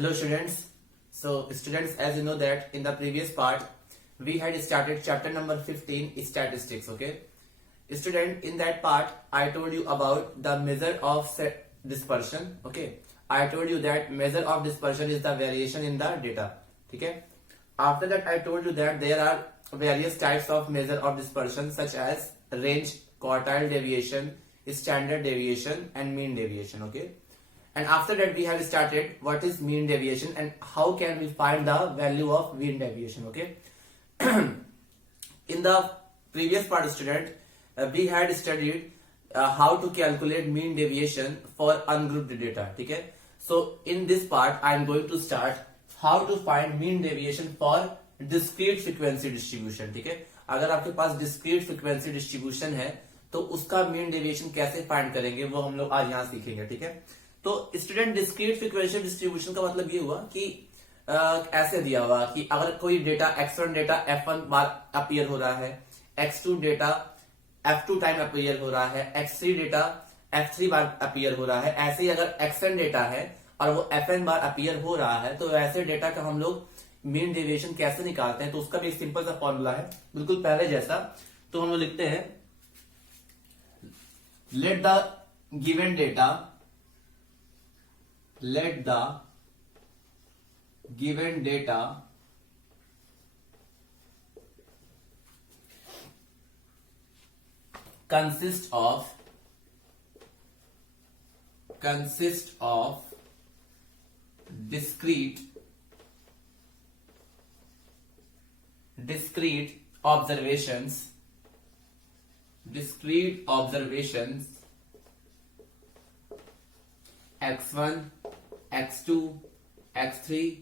Hello students. So students, as you know that in the previous part we had started chapter number 15 statistics. Okay student, in that part I told you about the measure of dispersion. Okay, I told you that measure of dispersion is the variation in the data. Okay, after that I told you that there are various types of measure of dispersion such as range, quartile deviation, standard deviation and mean deviation. Okay, and after that we have started what is mean deviation and how can we find the value of mean deviation. Okay, in the previous part student, we had studied how to calculate mean deviation for ungrouped data. ठीक है, so in this part I am going to start how to find mean deviation for discrete frequency distribution. ठीक है, अगर आपके पास discrete frequency distribution है तो उसका mean deviation कैसे find करेंगे वो हम लोग आज यहाँ सीखेंगे. ठीक है, तो स्टूडेंट डिस्क्रीट फ्रीक्वेंसी डिस्ट्रीब्यूशन का मतलब ये हुआ कि ऐसे दिया हुआ कि अगर कोई डेटा x1 डेटा f1 बार अपीयर हो रहा है, x2 data f2 time appear हो रहा है, x3 डेटा f3 बार अपीयर हो रहा है, ऐसे ही अगर xn डेटा है और वो fn बार अपीयर हो रहा है तो ऐसे डेटा का हम लोग मीन डेविएशन कैसे निकालते हैं. तो उसका भी एक सिंपल सा फॉर्मूला है बिल्कुल पहले जैसा. तो हम लोग लिखते हैं let the given data, let the given data consist of discrete observations x1, x2, x3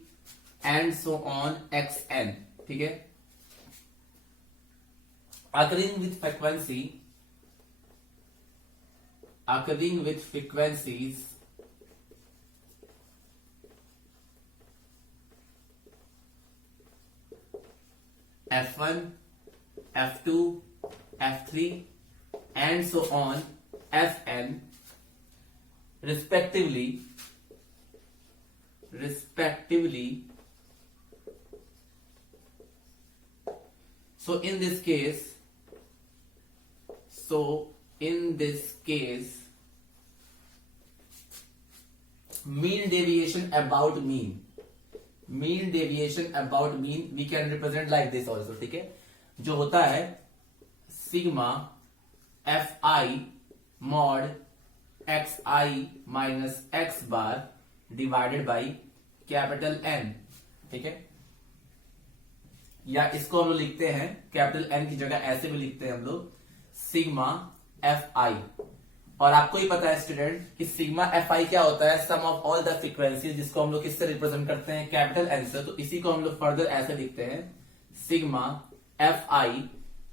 and so on xn. ठीक है, occurring with frequencies f1, f2, f3 and so on fn respectively. So in this case mean deviation about mean we can represent like this also. ठीक है, जो होता है sigma fi mod xi minus x bar divided by capital N. ठीक है, या इसको हम लोग लिखते हैं कैपिटल N की जगह ऐसे भी लिखते हैं हम लोग सिग्मा fi. और आपको ही पता है स्टूडेंट कि सिग्मा fi क्या होता है, सम ऑफ ऑल द फ्रीक्वेंसीज, जिसको हम लोग किससे रिप्रेजेंट करते हैं कैपिटल N से. तो इसी को हम लोग फर्दर ऐसे लिखते हैं sigma fi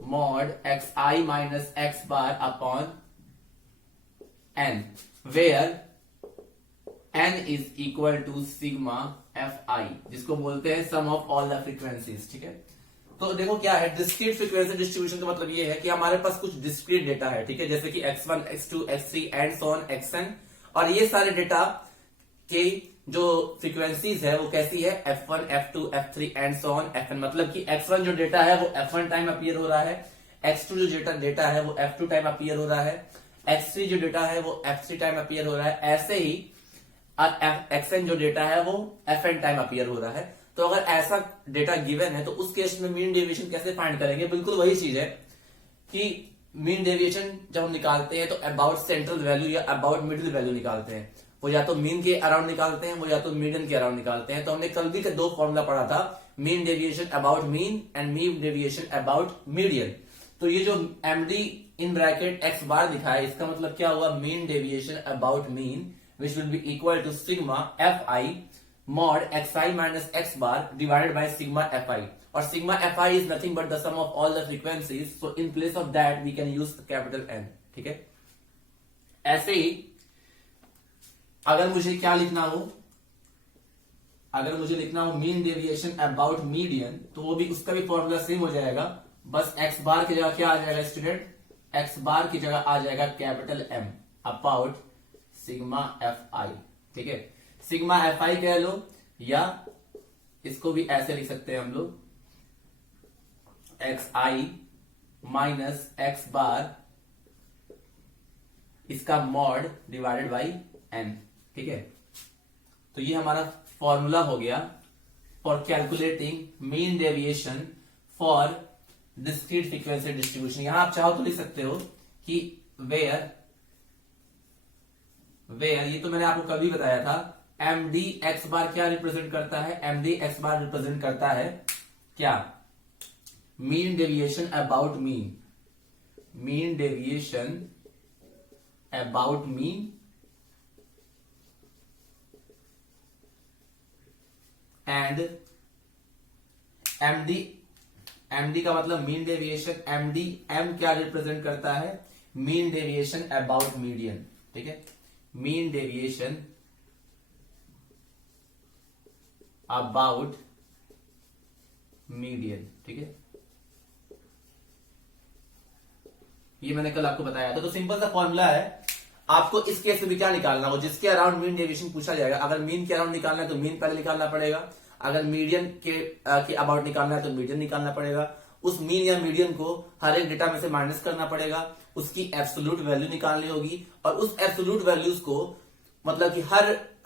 mod xi minus x bar upon n, where n is equal to sigma fi, जिसको बोलते हैं sum of all the frequencies. ठीक है, तो देखो क्या है डिस्क्रीट फ्रीक्वेंसी डिस्ट्रीब्यूशन का मतलब ये है कि हमारे पास कुछ डिस्क्रीट डेटा है. ठीक है, जैसे कि x1, x2, x3 and so on xn, और ये सारे डेटा के जो फ्रीक्वेंसीज है वो कैसी है f1, f2, f3 and so on fn. मतलब कि x1 जो डेटा है वो f1 टाइम अपीयर हो रहा है, x2 जो डेटा है वो f2 टाइम अपीयर हो रहा है, x3 जो डेटा है वो f3 टाइम अपीयर हो रहा है, ऐसे ही xn जो डेटा है वो fn टाइम अपीयर हो रहा है. तो अगर ऐसा डेटा गिवन है तो उस केस में मीन डेविएशन कैसे फाइंड करेंगे. बिल्कुल वही चीज है कि मीन डेविएशन जब हम निकालते हैं तो अबाउट सेंट्रल वैल्यू या अबाउट मिडिल वैल्यू निकालते हैं. वो या तो मीन के अराउंड निकालते हैं, वो या तो मीडियन के अराउंड निकालते हैं. तो हमने कल भी दो फॉर्मूला पढ़ा था, mean deviation about mean and mean deviation about median. तो ये जो md इन ब्रैकेट x बार दिखा है इसका मतलब क्या हुआ, mean deviation about mean which will be equal to sigma fi mod xi minus x bar divided by sigma fi. और sigma fi is nothing but the sum of all the frequencies. So in place of that we can use capital N. ठीक है, ऐसे ही अगर मुझे क्या लिखना हो, अगर मुझे लिखना हो मीन डेविएशन अबाउट मीडियन, तो वो भी उसका भी फॉर्मूला सेम हो जाएगा. बस x बार की जगह क्या आ जाएगा स्टूडेंट, x बार की जगह आ जाएगा capital M about sigma F I. ठीक है, सिग्मा एफ आई कह लो या इसको भी ऐसे लिख सकते हैं हम लोग, एक्स आई माइनस एक्स बार इसका मॉड डिवाइडेड बाई एन। ठीक है, तो ये हमारा फॉर्मूला हो गया for calculating mean deviation for discrete frequency distribution. यहां आप चाहो तो लिख सकते हो कि वेयर ये तो मैंने आपको कभी बताया था, एम डी एक्स बार क्या रिप्रेजेंट करता है, एम डी एक्स बार रिप्रेजेंट करता है क्या, mean deviation about mean, mean deviation about mean and MD का मतलब मीन डेविएशन, एमडी एम क्या रिप्रेजेंट करता है, मीन डेविएशन अबाउट मीडियन। ठीक है, मीन डेविएशन अबाउट मीडियन। ठीक है, ये मैंने कल आपको बताया था। तो सिंपल सा फॉर्मूला है, आपको इस केस में भी क्या निकालना हो, जिसके अराउंड मीन डेविएशन पूछा जाएगा, अगर मीन के अराउंड निकालना है तो मीन पहले निकालना पड़ेगा, अगर मीडियन के अबाउट निकालना है तो मीडियन निकालना पड़ेगा, उस मीन या मीडियन को हर एक डेटा में से माइनस करना पड़ेगा, उसकी एब्सोल्यूट वैल्यू निकालनी होगी, और उस एब्सोल्यूट वैल्यूज को मतलब कि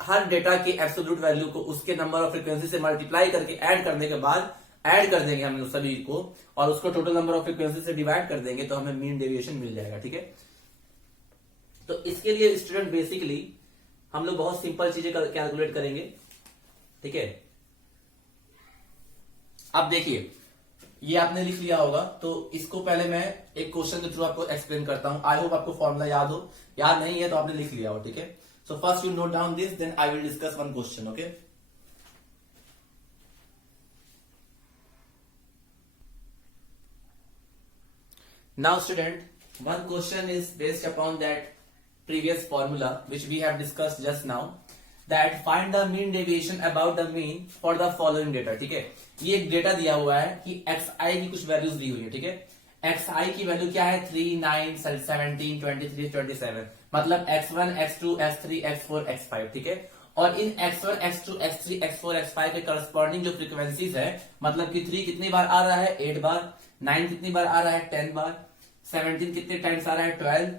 हर डेटा की एब्सोल्यूट वैल्यू को उसके नंबर ऑफ फ्रीक्वेंसी से मल्टीप्लाई करके ऐड करने के बाद ऐड कर देंगे हम सभी को, और उसको टोटल नंबर ऑफ फ्रीक्वेंसी से डिवाइड कर देंगे, तो हमें मीन डेविएशन मिल जाएगा। ठीक है, तो इसके लिए स्टूडेंट बेसिकली हम लोग बहुत सिंपल चीजें कैलकुलेट करेंगे। ठीक है, अब देखिए ये आपने लिख लिया होगा, तो इसको पहले मैं एक क्वेश्चन के थ्रू आपको एक्सप्लेन करता हूं। आई होप आपको फॉर्मूला याद हो, याद नहीं है तो आपने लिख लिया हो। ठीक है, so first you note down this, then I will discuss one question. Okay, now student one question is based upon that previous formula which we have discussed just now, that find the mean deviation about the mean for the following data। ठीक है, ये एक data दिया हुआ है कि xi की कुछ वैल्यूज दी हुई है। ठीक है, xi की वैल्यू क्या है, 3, 9, 17, 23, 27, मतलब x1, x2, x3, x4, x5। ठीक है, और इन x1, x2, x3, x4, x5 के करस्पॉन्डिंग जो फ्रीक्वेंसीज है, मतलब कि 3 कितनी बार आ रहा है, 8 बार, 9 कितनी बार आ रहा है, 10 बार, 17 कितने टाइम्स आ रहा है, 12,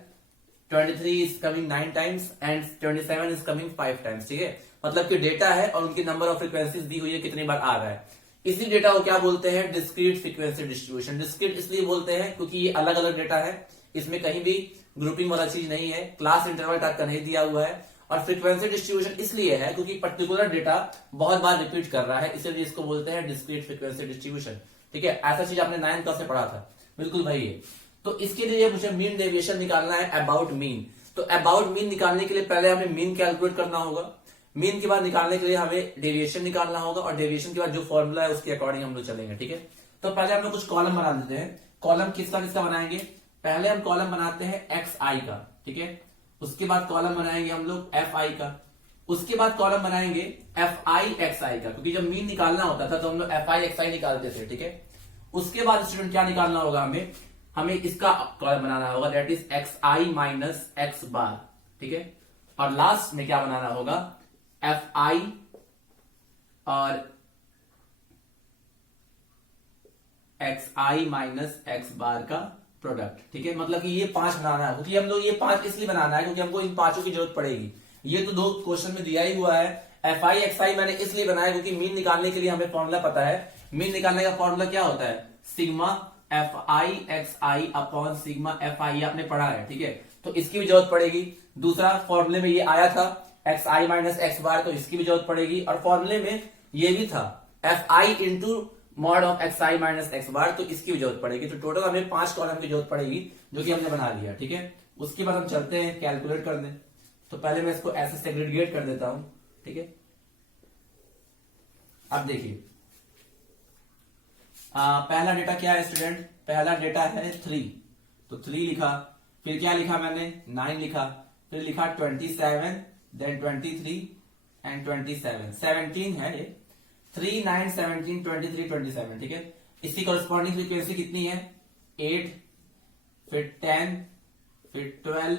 23 is coming 9 times and 27 is coming 5 times. ठीक है, मतलब कि डेटा है और उनकी नंबर ऑफ फ्रीक्वेंसीज दी हुई है कितनी बार आ रहा है। इसी डेटा को क्या बोलते हैं, डिस्क्रीट फ्रीक्वेंसी डिस्ट्रीब्यूशन। डिस्क्रीट इसलिए बोलते हैं क्योंकि ये अलग अलग डेटा है, इसमें कहीं भी ग्रुपिंग वाला चीज नहीं है, क्लास इंटरवल टाइप का नहीं दिया हुआ है, और फ्रीक्वेंसी डिस्ट्रीब्यूशन इसलिए है क्योंकि पर्टिकुलर डेटा बहुत बार रिपीट कर रहा है, इसलिए इसको बोलते हैं डिस्क्रीट फ्रीक्वेंसी डिस्ट्रीब्यूशन। ठीक है, ऐसा चीज आपने 9th क्लास में पढ़ा था, बिल्कुल भाई है। तो इसके लिए मुझे मीन डेविएशन निकालना है अबाउट मीन। तो अबाउट मीन निकालने के लिए पहले हमें मीन कैलकुलेट करना होगा, मीन के बाद निकालने के लिए हमें डेविएशन निकालना होगा, और डेविएशन के बाद जो फॉर्मूला है उसके अकॉर्डिंग हम लोग चलेंगे। ठीक है, तो पहले हम लोग कुछ कॉलम बना देते हैं। कॉलम किसका किसका बनाएंगे, पहले हम कॉलम बनाते हैं एक्स आई का। ठीक है, उसके बाद कॉलम बनाएंगे हम लोग एफ आई का, उसके बाद कॉलम बनाएंगे एफ आई एक्स आई का, क्योंकि जब मीन निकालना होता था तो हम लोग एफ आई एक्स आई निकालते थे। ठीक है, उसके बाद स्टूडेंट क्या निकालना होगा, हमें इसका कॉलम बनाना होगा, that is X I minus X bar. ठीक है, और लास्ट में क्या बनाना होगा, एफ आई और एक्स आई माइनस एक्स बार का प्रोडक्ट। ठीक है, मतलब कि ये 5 बनाना है, क्योंकि हम लोग ये 5 इसलिए बनाना है क्योंकि हमको इन 5 की जरूरत पड़ेगी। ये तो 2 क्वेश्चन में दिया ही हुआ है। एफ आई एक्स आई मैंने इसलिए बनाया क्योंकि मीन निकालने के लिए हमें फॉर्मूला पता है। मीन निकालने का फॉर्मूला क्या होता है, sigma F I X I upon sigma F आई, आपने पढ़ा है। ठीक है, तो इसकी भी जरूरत पड़ेगी। दूसरा फॉर्मूले में ये आया था x I minus X bar, तो इसकी भी जरूरत पड़ेगी, और फॉर्मूले में ये भी था F I into mod of X I minus X bar, तो इसकी भी जरूरत पड़ेगी। तो टोटल हमें 5 कॉलम की जरूरत पड़ेगी, जो कि हमने बना लिया। ठीक है, उसके बाद हम चलते हैं कैलकुलेट करने। तो पहले मैं इसको ऐसे सेग्रीगेट कर देता हूं। ठीक है, अब देखिए पहला डेटा क्या है स्टूडेंट, पहला डेटा है 3, तो 3 लिखा, फिर क्या लिखा मैंने, 9 लिखा, फिर लिखा 27, देन 23 एंड 27, 17 है ये, 3, 9, 17, 23, 27। ठीक है, इसकी कॉरेस्पॉन्डिंग फ्रीक्वेंसी कितनी है, 8, फिर 10, फिर 12,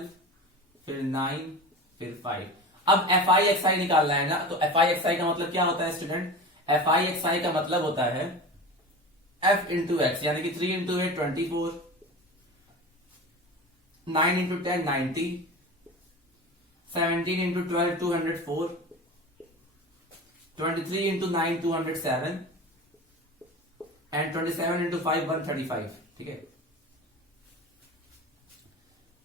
फिर 9, फिर 5। अब एफ आई एक्स आई निकालना है ना, तो एफ आई एक्स आई का मतलब क्या होता है स्टूडेंट? एफ आई एक्स आई का मतलब होता है एफ इंटू एक्स, यानी कि 3 into 8 24, 9 into 10 90, 17 into 12 204, 23 into 9 207 and 27 into 5 135। ठीक है,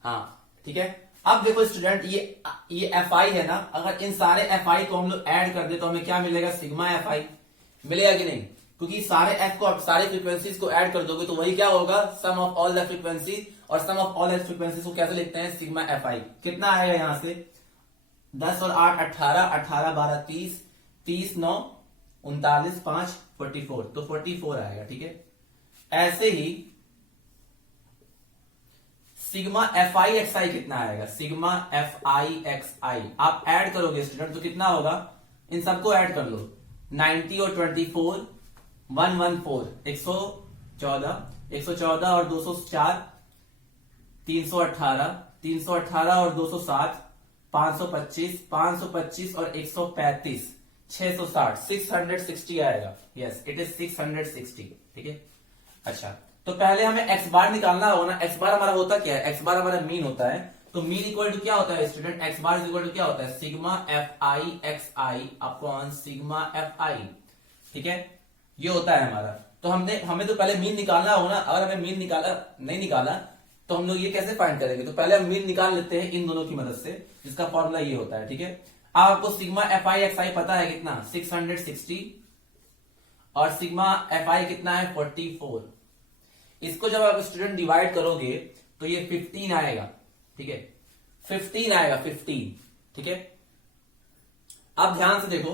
हाँ ठीक है। अब देखो स्टूडेंट, ये एफ आई है ना, अगर इन सारे एफ आई को हम लोग ऐड कर दे तो हमें क्या मिलेगा? सिग्मा एफ आई मिलेगा कि नहीं? क्योंकि सारे एफ को, सारे फ्रीक्वेंसीज को ऐड कर दोगे तो वही क्या होगा? सम ऑफ ऑल द फ्रीक्वेंसीज, और सम ऑफ ऑल द फ्रीक्वेंसीज को कैसे लिखते हैं? सिग्मा एफ आई। कितना आएगा यहां से? 10 और 8 18, 18 12 30, 30 9 39 5 44, तो 44 आएगा। ठीक है, ऐसे ही सिग्मा एफ आई एक्स आई कितना आएगा? सिग्मा एफ आई एक्स आई आप ऐड करोगे स्टूडेंट तो कितना होगा? इन सबको ऐड कर लो, 90 और 24 114, 114, 114 और 204, 318, 318 और 207, 525, 525 और 135, 660, 660 आएगा। Yes, it is 660। ठीक है, अच्छा तो पहले हमें एक्स बार निकालना होगा ना। एक्स बार हमारा होता क्या है? एक्स बार हमारा मीन होता है, तो मीन इक्वल टू क्या होता है student? X bar equal to क्या होता है? Sigma F I X I upon sigma F I. ठीक है, ये होता है हमारा। तो हमें तो पहले मीन निकालना होगा ना। अगर हमें मीन नहीं निकाला तो हम लोग ये कैसे फाइंड करेंगे? तो पहले हम मीन निकाल लेते हैं इन दोनों की मदद से, जिसका फॉर्मूला ये होता है। ठीक है, अब आपको सिग्मा एफ आई एक्स आई पता है कितना? 660, और सिग्मा एफ आई कितना है? 44। इसको जब आप स्टूडेंट डिवाइड करोगे तो ये 15 आएगा। ठीक है, 15 आएगा, 15। ठीक है, अब ध्यान से देखो,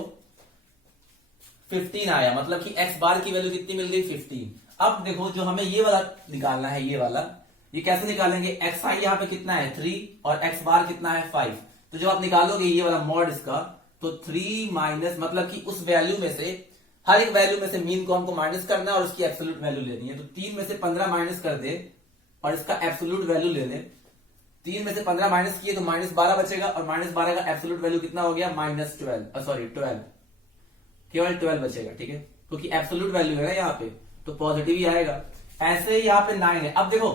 15 आया मतलब कि एक्स बार की वैल्यू कितनी मिल गई? 15। अब देखो, जो हमें ये वाला निकालना है, ये वाला, ये कैसे निकालेंगे? एक्स आई यहाँ पे कितना है? 3, और एक्स बार कितना है? 5। तो जब आप निकालोगे ये वाला मॉड इसका, तो 3 माइनस, मतलब कि उस वैल्यू में से, हर एक वैल्यू में से मीन को हमको माइनस करना है और उसकी एब्सोल्यूट वैल्यू लेनी है। तो 3 में से 15 माइनस कर दे और इसका एब्सोल्यूट वैल्यू ले ले। 3 में से 15 माइनस किए तो -12 बचेगा, और -12 का एब्सोल्यूट वैल्यू कितना हो गया? -12, सॉरी 12, केवल 12 बचेगा। ठीक है, क्योंकि एब्सोल्यूट वैल्यू है ना यहाँ पे, तो पॉजिटिव ही आएगा। ऐसे ही यहाँ पे 9 है। अब देखो,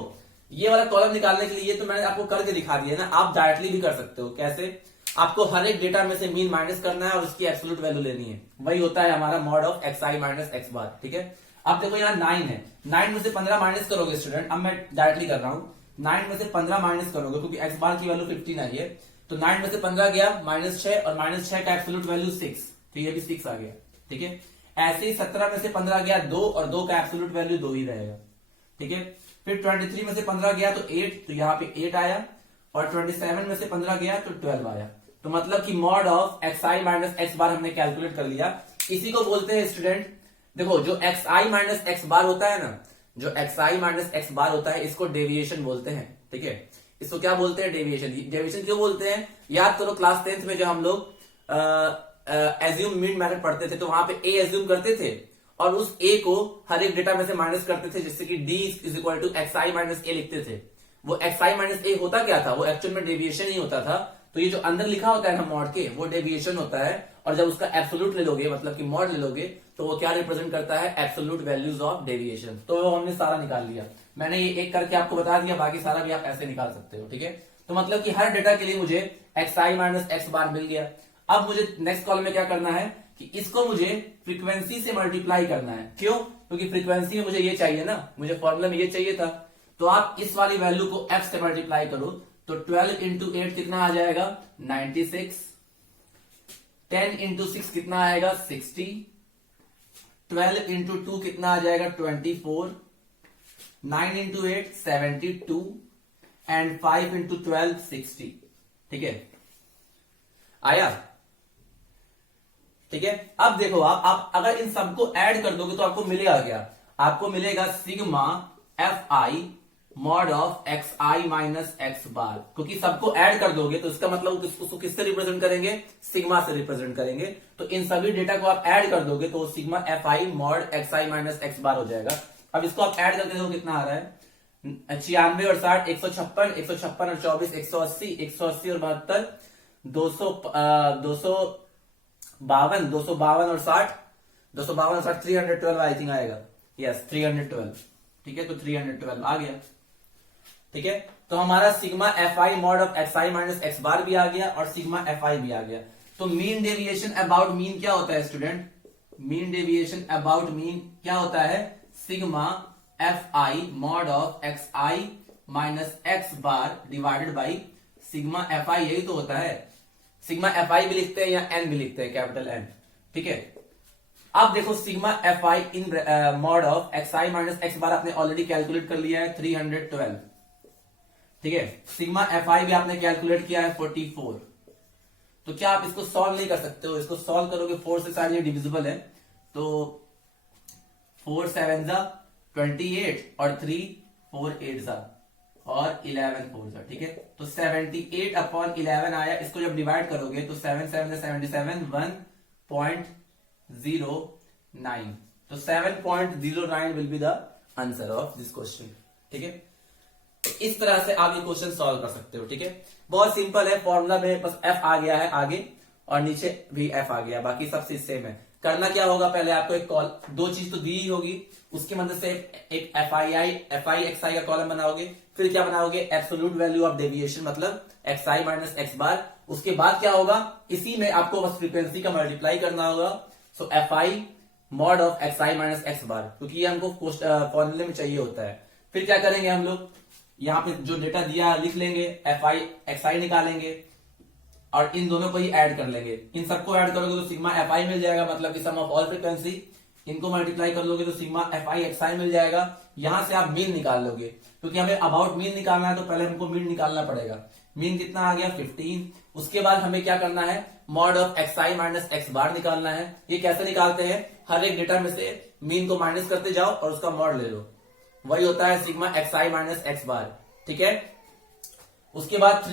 ये वाला कॉलम निकालने के लिए तो मैंने आपको करके दिखा दिया ना, आप डायरेक्टली भी कर सकते हो। कैसे? आपको हर एक डेटा में से मीन माइनस करना है और उसकी एब्सोल्यूट वैल्यू लेनी है। वही होता है हमारा mod of X I minus X bar. ठीक है, अब देखो यहाँ 9 है, 9 में से 15 माइनस करोगे स्टूडेंट, अब मैं डायरेक्टली कर रहा हूं, 9 में से 15 माइनस करोगे क्योंकि एक्स बार की वैल्यू 15 आई है, तो 9 में से 15 गया -6, और -6 का एब्सोल्यूट वैल्यू 6, तो ये भी 6 आ गया। ठीक है, ऐसे ही 17 में से 15 गया 2, और 2 का एब्सोल्यूट वैल्यू 2 ही रहेगा। ठीक है, फिर 23 में से 15 गया तो 8, तो यहाँ पे 8 आया, और 27 में से 15 गया तो 12 आया। तो मतलब कि mod of X I minus X bar हमने कैलकुलेट कर लिया। इसी को बोलते हैं स्टूडेंट, देखो जो एक्स आई माइनस एक्स बार होता है ना, जो एक्स आई माइनस एक्स बार होता है, इसको डेविएशन बोलते हैं। ठीक है, इसको क्या बोलते हैं? डेविएशन। डेविएशन क्यों बोलते हैं? याद करो क्लास 10th में जो हम लोग एज्यूम मीन मेथड पढ़ते थे, तो वहां पे ए एज्यूम करते थे और उस ए को हर एक डेटा में से माइनस करते थे, जिससे कि D is equal to X I minus A लिखते थे। वो एक्स आई माइनस ए होता क्या था? वो एक्चुअल में डेविएशन ही होता था। तो ये जो अंदर लिखा होता है ना मॉड के, वो डेविएशन होता है, और जब उसका एब्सोल्यूट ले लोगे, मतलब कि मॉड ले लोगे, तो वो क्या रिप्रेजेंट करता है? Absolute values of deviation. तो वो हमने सारा निकाल लिया, मैंने ये एक करके आपको बता दिया, बाकी सारा भी आप ऐसे निकाल सकते हो। ठीक है, तो मतलब कि हर डेटा के लिए मुझे एक्स आई माइनस एक्स बार मिल गया। अब मुझे नेक्स्ट कॉलम में क्या करना है कि इसको मुझे फ्रीक्वेंसी से मल्टीप्लाई करना है। क्यों? क्योंकि फ्रीक्वेंसी में मुझे ये चाहिए ना, मुझे फॉर्मूला में ये चाहिए था। तो आप इस वाली वैल्यू को f से मल्टीप्लाई करो, तो 12 इंटू 8 कितना आ जाएगा? 96, 10 इंटू 6 कितना आएगा? 60, 12 इंटू 2 कितना आ जाएगा? 24, 9 इंटू 8 72, एंड 5 इंटू 12 60। ठीक है, आया? ठीक है, अब देखो आप अगर इन सबको ऐड कर दोगे तो आपको मिलेगा क्या? आपको मिलेगा sigma F I mod of X I minus X bar. क्योंकि सबको ऐड कर दोगे तो इसका मतलब उसको किससे रिप्रेजेंट करेंगे? सिग्मा से रिप्रेजेंट करेंगे। तो इन सभी डेटा को आप ऐड कर दोगे तो sigma F I mod X I minus X bar हो जाएगा। अब इसको आप ऐड करके देखो कितना आ रहा है? 96 और 60 156, 156 और 24 180, 180 और 72 252 और 60, 252 और 60 312 आई थिंक आएगा। यस 312। ठीक है, तो 312 आ गया। ठीक है, तो हमारा sigma F I mod of X I minus X bar भी आ गया और सिग्मा एफ आई भी आ गया। तो मीन डेविएशन अबाउट मीन क्या होता है student? Mean deviation about mean क्या होता है? Sigma F I mod of X I minus X bar divided by sigma F आई, यही तो होता है। सिग्मा एफ आई भी लिखते हैं या एन भी लिखते हैं, कैपिटल एन। ठीक है, अब देखो sigma F I in mod of X I minus X bar आपने ऑलरेडी कैलकुलेट कर लिया है 312। ठीक है, सिग्मा एफ आई भी आपने कैलकुलेट किया है 44। तो क्या आप इसको सॉल्व नहीं कर सकते हो? इसको सॉल्व करोगे 4 से शायद ये डिविजिबल है, तो 4 7 जा 28 और 3 4 8 जा और 11 4 जा। ठीक है, तो 78 अपॉन 11 आया। इसको जब डिवाइड करोगे तो 7 7 77 1.09, तो 7.09 will be the answer of this question. ठीक है, तो इस तरह से आप ये क्वेश्चन सॉल्व कर सकते हो। ठीक है, बहुत सिंपल है, फॉर्मूला में बस एफ आ गया है आगे और नीचे भी एफ आ गया, बाकी सब चीज सेम है। करना क्या होगा, पहले आपको एक कॉल, दो चीज तो दी ही होगी, उसकी मदद से एक एफ आई एक्स आई का कॉलम बनाओगे। फिर क्या बनाओगे, एब्सोल्यूट वैल्यू ऑफ डेविएशन, मतलब एक्स आई माइनस एक्स बार। उसके बाद क्या होगा, इसी में आपको बस फ्रीक्वेंसी का मल्टीप्लाई करना होगा। So F I mod of X I minus X bar, क्योंकि ये हमको फॉर्मूले में चाहिए होता है। फिर क्या करेंगे हम लोग, यहाँ पे जो डेटा दिया लिख लेंगे, एफ आई एक्स आई निकालेंगे और इन दोनों को ही ऐड कर लेंगे। इन सबको ऐड करोगे तो सिग्मा एफ आई मिल जाएगा, मतलब कि सम ऑफ ऑल फ्रीक्वेंसी। इनको मल्टीप्लाई कर लोगे तो सिग्मा एफ आई एक्स आई मिल जाएगा। यहां से आप मीन निकाल लोगे, क्योंकि हमें अबाउट मीन निकालना है तो पहले हमको मीन निकालना पड़ेगा। मीन कितना आ गया 15। उसके बाद हमें क्या करना है, mod of X I minus X bar निकालना है। ये कैसे निकालते हैं, हर एक डेटा में से मीन को माइनस करते जाओ और उसका मॉड ले लो, वही होता है sigma x I minus X bar. ठीक है, उसके बाद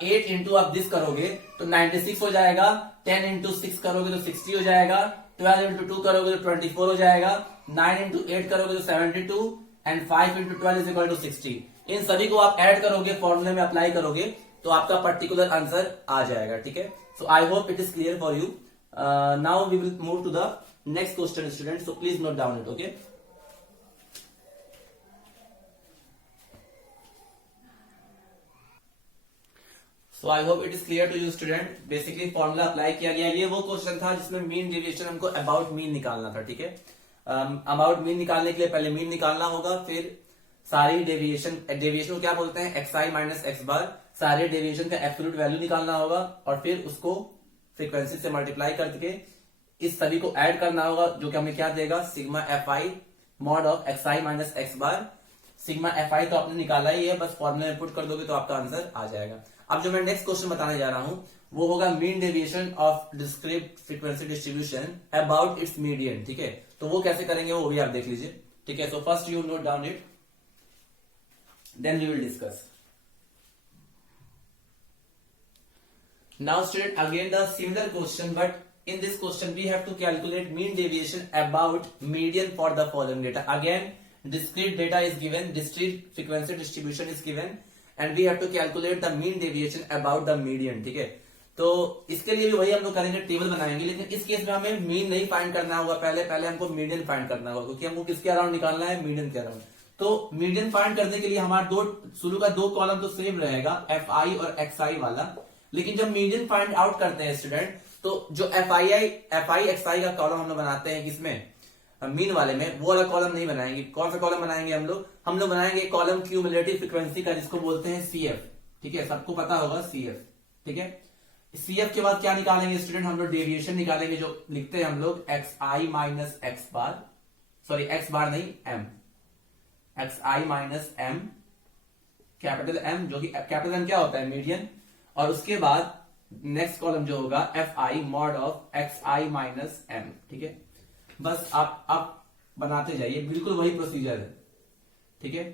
8 इंटू आप दिस करोगे तो 96 हो जाएगा। 10 इंटू 6 करोगे तो 60 हो जाएगा। 12 इंटू 2 करोगे तो 24 हो जाएगा। 9 इंटू 8 करोगे तो 72 and 5 into 12 is equal to 60। इन सभी को आप ऐड करोगे, फॉर्मूले में अप्लाई करोगे तो आपका पर्टिकुलर आंसर आ जाएगा। ठीक है, so I hope it is clear for you. Now we will move to the next question student, so please note down it. Okay, so I hope it is clear to you student. Basically formula apply किया गया। ये वो question था जिसमें mean deviation हमको about mean निकालना था। ठीक है, अबाउट मीन निकालने के लिए पहले मीन निकालना होगा, फिर सारी डेविएशन को क्या बोलते हैं, एक्स आई माइनस एक्स बार, सारे डेविएशन का एब्सोल्यूट वैल्यू निकालना होगा और फिर उसको फ्रीक्वेंसी से मल्टीप्लाई करके इस सभी को ऐड करना होगा, जो कि हमें क्या देगा, sigma F I mod of X I minus X bar. Sigma F आई तो आपने निकाला ही है, बस फॉर्मूला में पुट कर दोगे तो आपका आंसर आ जाएगा। अब जो मैं नेक्स्ट क्वेश्चन बताने जा रहा हूं वो होगा mean deviation of discrete frequency distribution about it's median. ठीक है, तो वो कैसे करेंगे वो भी आप देख लीजिए। ठीक है, so first you note down it, then we will discuss. Now student, again the similar question, but in this question we have to calculate mean deviation about median for the following data. Again, discrete data is given, discrete frequency distribution is given and we have to calculate the mean deviation about the median. ठीक है, तो इसके लिए भी वही हम लोग करेंगे, टेबल बनाएंगे, लेकिन इस केस में हमें मीन नहीं फाइंड करना होगा, पहले हमको मीडियन फाइंड करना होगा, क्योंकि हमको किसके अराउंड निकालना है, मीडियन के अराउंड। तो मीडियन फाइंड करने के लिए हमारा शुरू का दो कॉलम तो सेम रहेगा, एफ आई और एक्स आई वाला, लेकिन जब मीडियन फाइंड आउट करते हैं स्टूडेंट, तो जो एफ आई एक्स आई का कॉलम हम लोग बनाते हैं किसमें, मीन वाले में, वो वाला कॉलम नहीं बनाएंगे। कौन सा कॉलम बनाएंगे हम लोग बनाएंगे कॉलम क्यूमुलेटिव फ्रीक्वेंसी का, जिसको बोलते हैं सीएफ। ठीक है, सबको पता होगा सीएफ। ठीक है, सीएफ के बाद क्या निकालेंगे स्टूडेंट, हम लोग डेविएशन निकालेंगे, जो लिखते हैं हम लोग x I minus X bar, sorry x बार नहीं M, x I minus M, capital M, जो कि कैपिटल एम क्या होता है, मीडियन। और उसके बाद नेक्स्ट कॉलम जो होगा F I mod of X I minus M. ठीक है, बस आप बनाते जाइए, बिल्कुल वही प्रोसीजर है। ठीक है,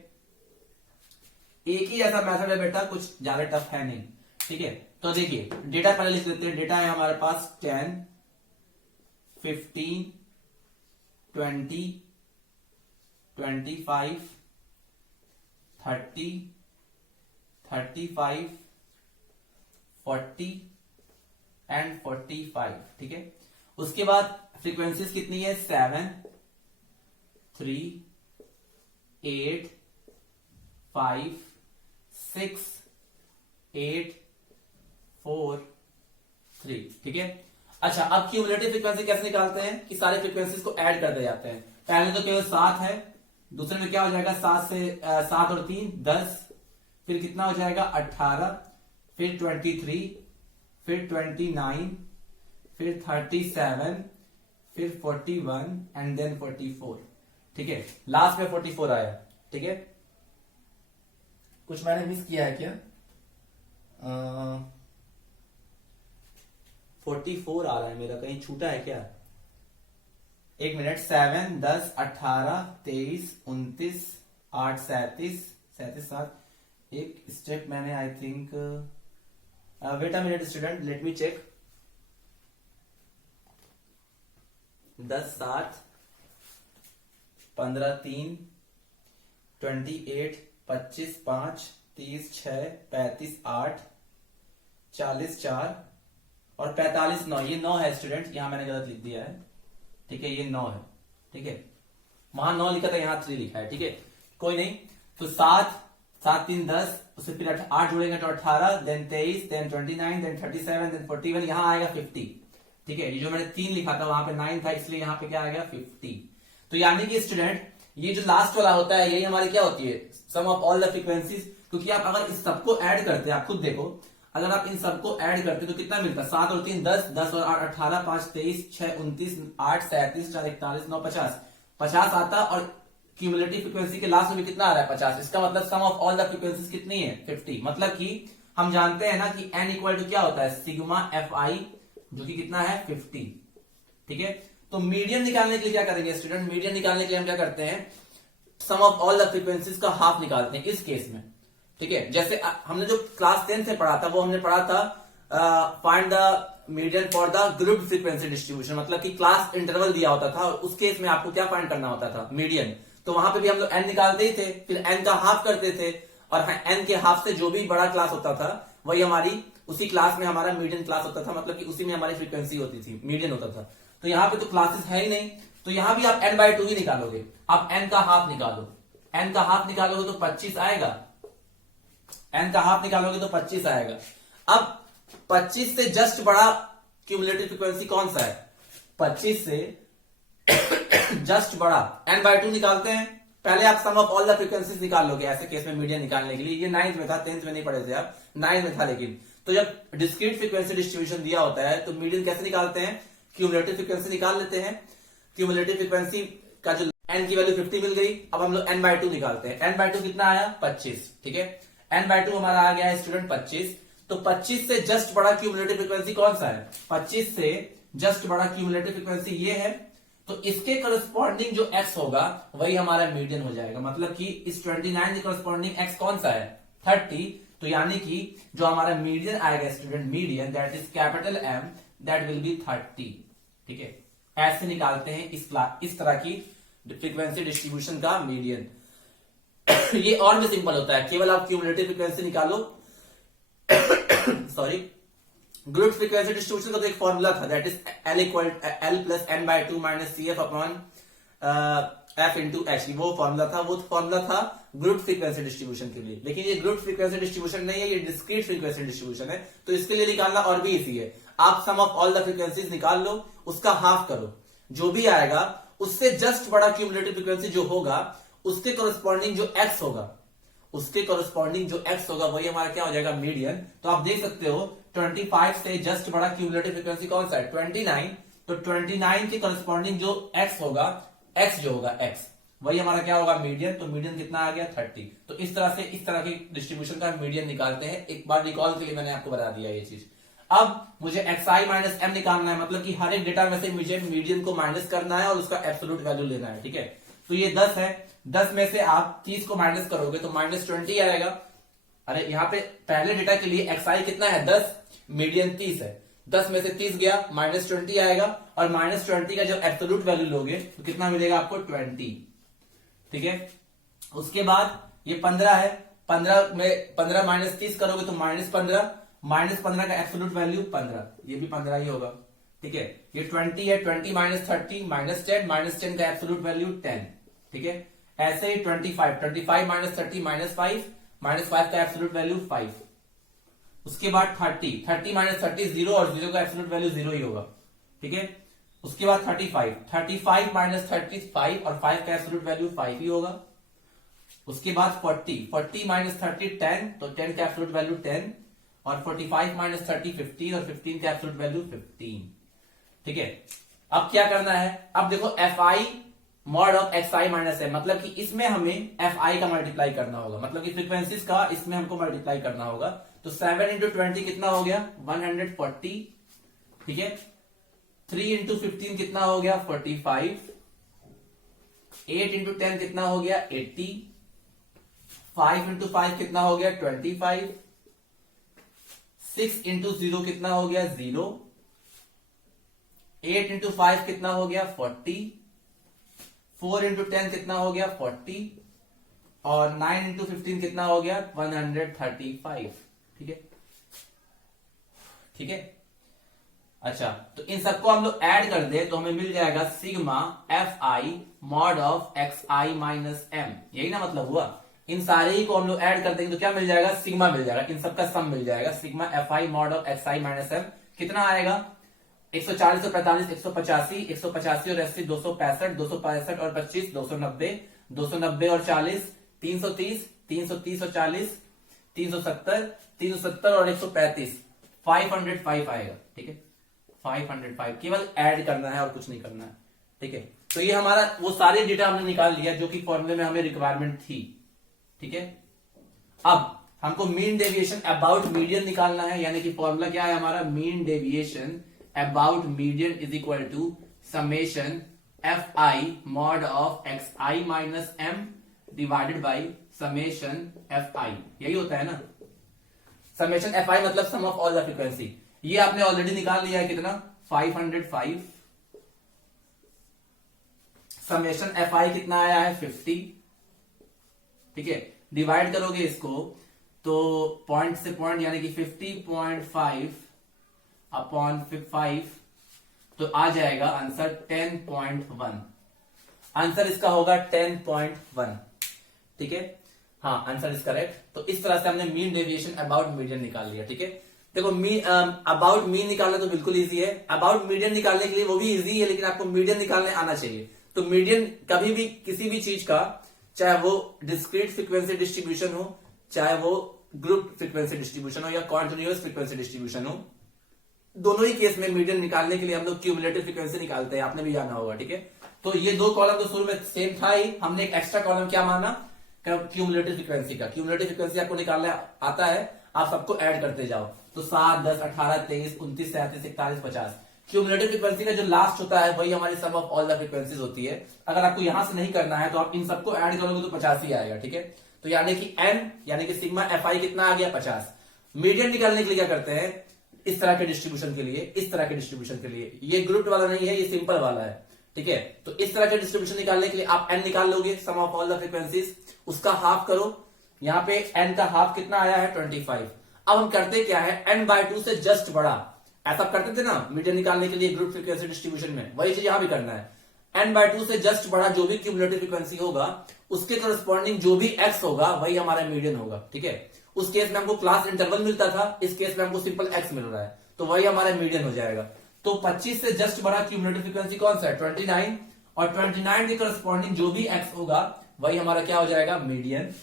एक ही ऐसा मेथड है बेटा, कुछ ज्यादा टफ है नहीं। ठीक है, तो देखिए डेटा पहले लिख लेते हैं। डेटा है हमारे पास 10, 15, 20, 25, 30, 35, 40 एंड 45, ठीक है। उसके बाद फ्रीक्वेंसीज कितनी है, 7, 3, 8, 5, 6, 8, 4, 3, ठीक है। अच्छा, अब क्यूमुलेटिव फ्रीक्वेंसी कैसे निकालते हैं कि सारे फ्रीक्वेंसीज को ऐड करते जाते हैं। पहले तो केवल 7 है, दूसरे में क्या हो जाएगा, 7 और 3 10, फिर कितना हो जाएगा 18, फिर 23, फिर 29, फिर 37, फिर 41 एंड देन 44, ठीक है। लास्ट में 44 आया, ठीक है। कुछ मैंने मिस किया है क्या? 44 आ रहा है मेरा, कहीं छूटा है क्या? एक मिनट, 7, 10, 18, 23, 29, 8, 37, 7, एक स्टेप मैंने I think, wait a minute student, let me check. 10, 7, 15, 3, 28, 25, 5, 30, 6, 35, 8, 40, 4 और 45, 9। ये 9 है स्टूडेंट, यहां मैंने गलत लिख दिया है, ठीक है। ये 9 है, ठीक है। वहां 9 लिखा था, यहां 3 लिखा है, ठीक है। कोई नहीं, तो 7, 7, 3, 10, उससे फिर 8 जोड़ेंगे तो 18, देन 23, देन 29, देन 37, देन 41, यहां आएगा 50, ठीक है। ये जो मैंने 3 लिखा था वहां पे 9 था, इसलिए यहां पे क्या आ गया 50। तो यानी कि स्टूडेंट ये जो लास्ट वाला होता है यही हमारी क्या होती है, सम ऑफ ऑल द फ्रीक्वेंसीज। क्योंकि आप अगर इस सबको ऐड करते हैं, आप खुद देखो, अगर आप इन सबको ऐड करते तो कितना मिलता है, 7 और 3 10, 10 और 8 18, 5 23, 6 29, 8 37, 4 41, 9 50, 50 आता। और क्यूमुलेटिव फ्रीक्वेंसी के लास्ट में भी कितना आ रहा है, 50। इसका मतलब sum of all the frequencies कितनी है, 50। मतलब कि हम जानते हैं ना कि n इक्वल टू क्या होता है, सिग्मा fi, जो कि कितना है 50, ठीक है। तो मीडियन निकालने के लिए क्या करेंगे स्टूडेंट, मीडियन निकालने के लिए हम क्या करते हैं, sum of all the frequencies का हाफ निकालते हैं इस केस में, ठीक है। जैसे हमने जो क्लास 10 से पढ़ा था वो हमने पढ़ा था find the median for the group frequency distribution, मतलब कि क्लास इंटरवल दिया होता था और उस केस में आपको क्या फाइंड करना होता था, मीडियन। तो वहां पे भी हम लोग n निकालते ही थे, फिर n का हाफ करते थे, और n के हाफ से जो भी बड़ा क्लास होता था वही हमारी उसी क्लास में हमारा मीडियन क्लास होता था, मतलब कि उसी में हमारी फ्रीक्वेंसी होती थी, मीडियन होता था। तो यहाँ पे तो क्लासेस है ही नहीं, तो यहां भी आप n/2 ही निकालोगे। आप n का हाफ निकालो, n का हाफ निकालोगे तो 25 आएगा, n का हाफ निकालोगे तो 25 आएगा। अब 25 से जस्ट बड़ा क्यूमुलेटिव फ्रीक्वेंसी कौन सा है, 25 से जस्ट बड़ा n/2 निकालते हैं। पहले आप सम ऑफ ऑल द फ्रीक्वेंसीज निकाल लोगे ऐसे केस में मीडियन निकालने के लिए। ये 9th में था, 10th में नहीं पढ़े थे आप, 9th में था। लेकिन तो जब डिस्क्रीट फ्रीक्वेंसी डिस्ट्रीब्यूशन दिया होता है तो मीडियन कैसे निकालते हैं, क्यूमुलेटिव फ्रीक्वेंसी निकाल लेते हैं। क्यूमुलेटिव फ्रीक्वेंसी का जो n की वैल्यू 50 मिल गई, अब हम लोग n/2 निकालते हैं। n/2 कितना आया, 25, ठीक है। n/2 हमारा आ गया है स्टूडेंट 25। तो 25 से जस्ट बड़ा क्यूमुलेटिव फ्रीक्वेंसी कौन सा है, 25 से जस्ट बड़ा क्यूमुलेटिव फ्रीक्वेंसी ये है। तो इसके करस्पॉन्डिंग जो x होगा वही हमारा मीडियन हो जाएगा, मतलब कि इस 29 के करस्पॉन्डिंग x कौन सा है, 30। तो यानी कि जो हमारा मीडियन आएगा student, median that is capital M, that will be 30, ठीक है। ऐसे निकालते हैं इस तरह की फ्रीक्वेंसी डिस्ट्रीब्यूशन का मीडियन। ये और भी सिंपल होता है, केवल आप क्यूमुलेटिव फ्रीक्वेंसी निकालो सॉरी, ग्रुप फ्रीक्वेंसी डिस्ट्रीब्यूशन का तो एक फॉर्मूला था, that is L plus n/2 minus CF upon F into H। वो फॉर्मूला था ग्रुप फ्रीक्वेंसी डिस्ट्रीब्यूशन के लिए। लेकिन ये ग्रुप फ्रीक्वेंसी डिस्ट्रीब्यूशन नहीं है, ये डिस्क्रीट फ्रीक्वेंसी डिस्ट्रीब्यूशन है। तो इसके लिए निकालना और भी इजी है, आप सम ऑफ ऑल द फ्रीक्वेंसीज निकाल लो, उसका हाफ करो, जो भी आएगा उससे जस्ट बड़ा क्यूमुलेटिव फ्रीक्वेंसी जो होगा उसके करस्पॉन्डिंग जो x होगा, उसके करस्पॉन्डिंग जो x होगा वही हमारा क्या हो जाएगा, मीडियन। तो आप देख सकते हो 25 से जस्ट बड़ा क्यूमुलेटिव फ्रीक्वेंसी कौन सा है, 29। तो 29 के करस्पॉन्डिंग जो x होगा, x जो होगा x, वही हमारा क्या होगा, मीडियन। तो मीडियन कितना आ गया, 30। तो इस तरह की डिस्ट्रीब्यूशन का मीडियन निकालते हैं। एक बार रिकॉल के लिए मैंने आपको बता दिया ये चीज। अब मुझे xi माइनस m निकालना है, मतलब कि हर एक डेटा में से मुझे मीडियन को माइनस करना है और उसका एब्सोल्यूट वैल्यू लेना है, ठीक है। तो ये 10 है, 10 में से आप 30 को माइनस करोगे तो -20 आएगा। अरे यहाँ पे पहले डेटा के लिए xi कितना है, 10, मीडियन 30 है, 10 में से 30 गया, -20 आएगा। और -20 का जब एब्सोल्यूट वैल्यू लोगे तो कितना मिलेगा आपको, 20, ठीक है। उसके बाद ये 15 है, 15 में 15 माइनस 30 करोगे तो -15, -15 का एब्सोल्यूट वैल्यू 15, ये भी 15 ही होगा, ठीक है। ये 20 है, 20 माइनस 30 -10, -10 का एब्सोल्यूट वैल्यू 10, ठीक है। ऐसे ही 25 माइनस 30 -5, -5 का एब्सोल्यूट वैल्यू 5। उसके बाद 30 माइनस 30 0, और 0 का एब्सोल्यूट वैल्यू 0 ही होगा, ठीक है। उसके बाद 35 माइनस 35 और 5 का एब्सोल्यूट वैल्यू 5 ही होगा। उसके बाद 40 माइनस 30 10, तो 10 का एब्सोल्यूट वैल्यू 10, और 45 माइनस 30 15, और 15 का एब्सोल्यूट वैल्यू 15, ठीक है। अब क्या करना है, अब देखो fi mod of xi minus m, मतलब कि इसमें हमें fi का मल्टीप्लाई करना होगा, मतलब कि फ्रीक्वेंसीज का इसमें हमको मल्टीप्लाई करना होगा। तो 7 इंटू 20 कितना हो गया 140, ठीक है। 3 इंटू 15 कितना हो गया 45, 8 इंटू 10 कितना हो गया 80, 5 इंटू 5 कितना हो गया 25, 6 इंटू 0 कितना हो गया 0, 8 इंटू 5 कितना हो गया 40, 4 इंटू 10 कितना हो गया 40, और 9 इंटू 15 कितना हो गया 135, ठीक है, ठीक है। अच्छा, तो इन सबको हम लोग ऐड कर दे तो हमें मिल जाएगा sigma fi mod of xi minus m, यही ना मतलब हुआ। इन सारे ही को हम लोग ऐड कर देंगे तो क्या मिल जाएगा, सिग्मा मिल जाएगा, इन सबका सम मिल जाएगा। Sigma fi mod of xi minus m कितना आएगा 140 और 45 185, 185 और 80 265, 265 और 25 290, 290 और 40 330, 330 और 40 370, 370 और 135 505 आएगा, ठीक है। 505 केवल ऐड करना है और कुछ नहीं करना है, ठीक है। तो ये हमारा वो सारे डेटा हमने निकाल लिया जो कि फॉर्मूले में हमें रिक्वायरमेंट थी, ठीक है। अब हमको मीन डेविएशन अबाउट मीडियन निकालना है, यानी कि फॉर्मूला क्या है हमारा, mean deviation about median is equal to summation fi mod of xi minus m divided by summation fi, यही होता है ना। समेशन fi मतलब sum of all the frequency, ये आपने ऑलरेडी निकाल लिया है कितना 505, समेशन fi कितना आया है 50, ठीक है। डिवाइड करोगे इसको तो पॉइंट से पॉइंट यानी कि 50.5 अपॉन 5, तो आ जाएगा आंसर 10.1, आंसर इसका होगा 10.1, ठीक है। हाँ, आंसर इज करेक्ट। तो इस तरह से हमने मीन डेविएशन अबाउट मीडियन निकाल लिया, ठीक है। देखो अबाउट मीन निकालना तो बिल्कुल इजी है, अबाउट मीडियन निकालने के लिए वो भी इजी है, लेकिन आपको मीडियन निकालने आना चाहिए। तो मीडियन कभी भी किसी भी चीज का, चाहे वो डिस्क्रीट फ्रीक्वेंसी डिस्ट्रीब्यूशन हो, चाहे वो ग्रुप फ्रीक्वेंसी डिस्ट्रीब्यूशन हो, या कॉन्टिन्यूअस फ्रीक्वेंसी डिस्ट्रीब्यूशन हो, दोनों ही केस में मीडियन निकालने के लिए हम लोग क्यूमुलेटिव फ्रीक्वेंसी निकालते हैं, आपने भी जाना होगा, ठीक है। तो ये दो कॉलम तो शुरू में सेम था ही, हमने एक एक्स्ट्रा कॉलम क्या माना क्यूमुलेटिव फ्रीक्वेंसी का। क्यूमुलेटिव फ्रीक्वेंसी आपको निकालना आता है, आप सबको ऐड करते जाओ, तो 7 10 18 23 29 37 41 50। क्यूमुलेटिव फ्रीक्वेंसी का जो लास्ट होता है वही हमारी सम ऑफ ऑल द फ्रीक्वेंसीज होती है। अगर आपको यहां से नहीं करना है तो आप इन सबको ऐड करोगे तो 50 ही आएगा, ठीक है। तो यानी कि n यानी कि सिग्मा fi कितना आ गया 50। मीडियन निकालने के लिए क्या करते हैं, इस तरह के डिस्ट्रीब्यूशन के लिए, इस तरह के डिस्ट्रीब्यूशन के लिए, ये ग्रुप वाला नहीं है, ये सिंपल वाला है, ठीक है। तो इस तरह के डिस्ट्रीब्यूशन निकालने के लिए आप n निकाल लोगे, सम ऑफ ऑल द फ्रीक्वेंसीज, उसका हाफ करो। यहां पे n का हाफ कितना आया है 25। अब हम करते क्या है, n/2 से जस्ट बड़ा, ऐसा करते थे ना मीडियन निकालने के लिए ग्रुप फ्रीक्वेंसी डिस्ट्रीब्यूशन में, वही चीज यहां भी करना है। n/2 से जस्ट बड़ा जो भी क्यूमुलेटिव फ्रीक्वेंसी होगा उसके करस्पॉन्डिंग जो भी x होगा वही हमारा मीडियन होगा, ठीक है। उस केस में हमको क्लास इंटरवल मिलता था, इस केस में हमको सिंपल x मिल रहा है, तो वही हमारा मीडियन हो जाएगा। तो 25 से जस्ट बड़ा क्यूमुलेटिव फ्रीक्वेंसी कौन सा है 29, और 29 के करस्पॉन्डिंग जो भी x होगा वही हमारा क्या हो जाएगा मीडियन।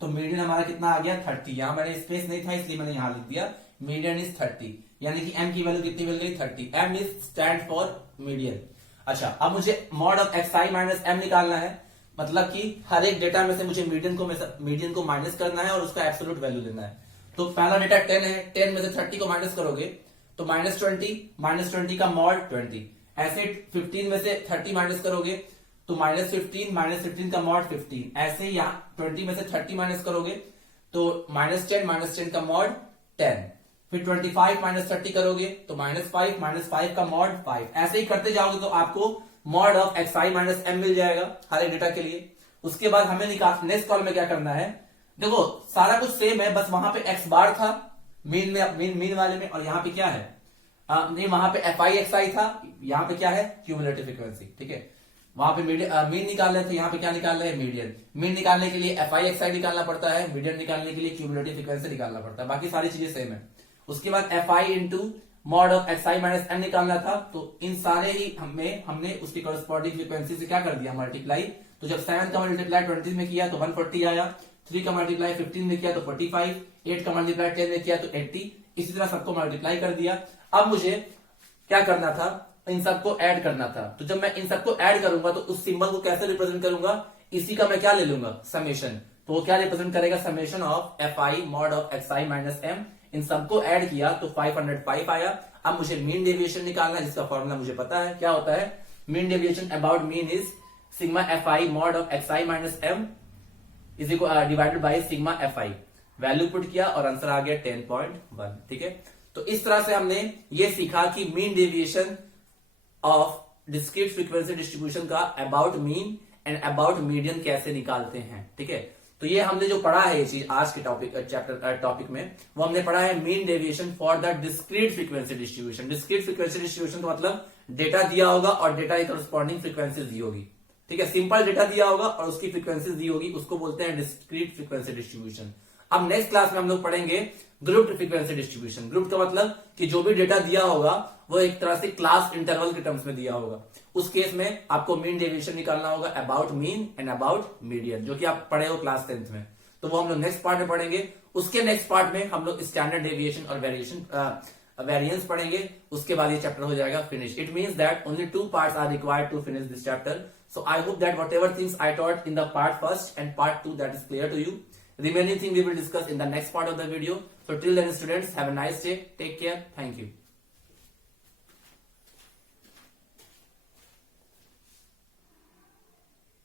तो मीडियन हमारा कितना आ गया 30, यहां मैंने स्पेस नहीं था इसलिए मैंने यहां लिख दिया मीडियन इज 30, यानी कि m की वैल्यू कितनी मिल गई 30। m is stand for median. अच्छा, अब मुझे mod of xi minus m निकालना है, मतलब कि हर एक डेटा में से मुझे मीडियन को माइनस करना है और उसका एब्सोल्यूट वैल्यू लेना है। तो पहला डेटा 10 है, 10 में से 30 को माइनस करोगे तो -20 का मॉड 20, ऐसे 15 में से 30 माइनस करोगे तो -15 का मॉड 15, ऐसे यहाँ 20 में से 30 माइनस करोगे तो -10 का मॉड 10, फिर 25 माइनस 30 करोगे तो -5 का मॉड 5, ऐसे ही करते जाओगे तो आपको mod of xi minus m मिल जाएगा हर एक डेटा के लिए। उसके बाद हमें नेक्स्ट कॉलम में क्या करना है, देखो सारा कुछ सेम है, बस वहां पे x बार था, मीन वाले में, और यहाँ पे क्या है, नहीं वहां पे एफ आई एक्स आई था, यहाँ पे क्या है क्यूमुलेटिव फ्रीक्वेंसी, ठीक है। वहां पे मीन निकाल रहे थे, यहाँ पे क्या निकाल रहे हैं मीडियन। मीन निकालने के लिए एफ आई एक्स आई निकालना पड़ता है, मीडियन निकालने के लिए क्यूमुलेटिव फ्रीक्वेंसी निकालना पड़ता है, बाकी सारी चीजें सेम है। उसके बाद F I into mod of X I minus N निकालना था, तो इन सारे ही हमने उसकी कॉरेस्पॉन्डिंग फ्रीक्वेंसी से क्या कर दिया मल्टीप्लाई। तो जब 7 का मल्टीप्लाई 20 में किया तो 140 आया, 3 का मल्टीप्लाई 15 में किया तो 45, 8 का मल्टीप्लाई 10 में किया तो 80, इसी तरह सबको मल्टीप्लाई कर दिया। अब मुझे क्या करना था, इन सबको ऐड करना था। तो जब मैं इन सबको ऐड करूंगा तो उस सिंबल को कैसे रिप्रेजेंट करूंगा, इसी का मैं क्या ले लूंगा समेशन। तो वो क्या रिप्रेजेंट करेगा, summation of F I mod of X I minus M. इन सबको ऐड किया तो 505 आया। अब मुझे मीन डेविएशन निकालना है, जिसका फॉर्मूला मुझे पता है, क्या होता है mean deviation about mean is sigma F I mod of X I minus M is equal divided by sigma F I. Value put किया और आंसर आ गया 10.1, ठीक है। तो इस तरह से हमने ये सीखा कि mean deviation of discrete frequency distribution का about mean and about median कैसे निकालते हैं, ठीक है। तो ये हमने जो पढ़ा है ये चीज आज के टॉपिक में, वो हमने पढ़ा है mean deviation for the discrete frequency distribution. Discrete frequency distribution का मतलब डेटा दिया होगा और डेटा की कॉरेस्पॉन्डिंग फ्रीक्वेंसीज दी होगी, ठीक है। सिंपल डेटा दिया होगा और उसकी फ्रीक्वेंसीज दी होगी, उसको बोलते हैं डिस्क्रीट फ्रीक्वेंसी डिस्ट्रीब्यूशन। अब नेक्स्ट क्लास में हम लोग पढ़ेंगे ग्रुप्ड फ्रीक्वेंसी डिस्ट्रीब्यूशन। ग्रुप का मतलब कि जो भी डेटा दिया होगा वो एक तरह से क्लास इंटरवल के टर्म्स में दिया होगा। उस केस में आपको मीन डेविएशन निकालना होगा about mean and about median, जो कि आप पढ़े हो क्लास 10th में। तो वो हम लोग नेक्स्ट पार्ट में पढ़ेंगे। उसके नेक्स्ट पार्ट में हम लोग स्टैंडर्ड डेविएशन और वेरिएंस पढ़ेंगे। उसके बाद ये चैप्टर हो जाएगा finish. It means that only 2 parts are required to finish this chapter. So I hope that whatever things I taught in the part 1 and part 2 that is clear to you. Remaining thing we will discuss in the next part of the video. So till then students, have a nice day. Take care. Thank you.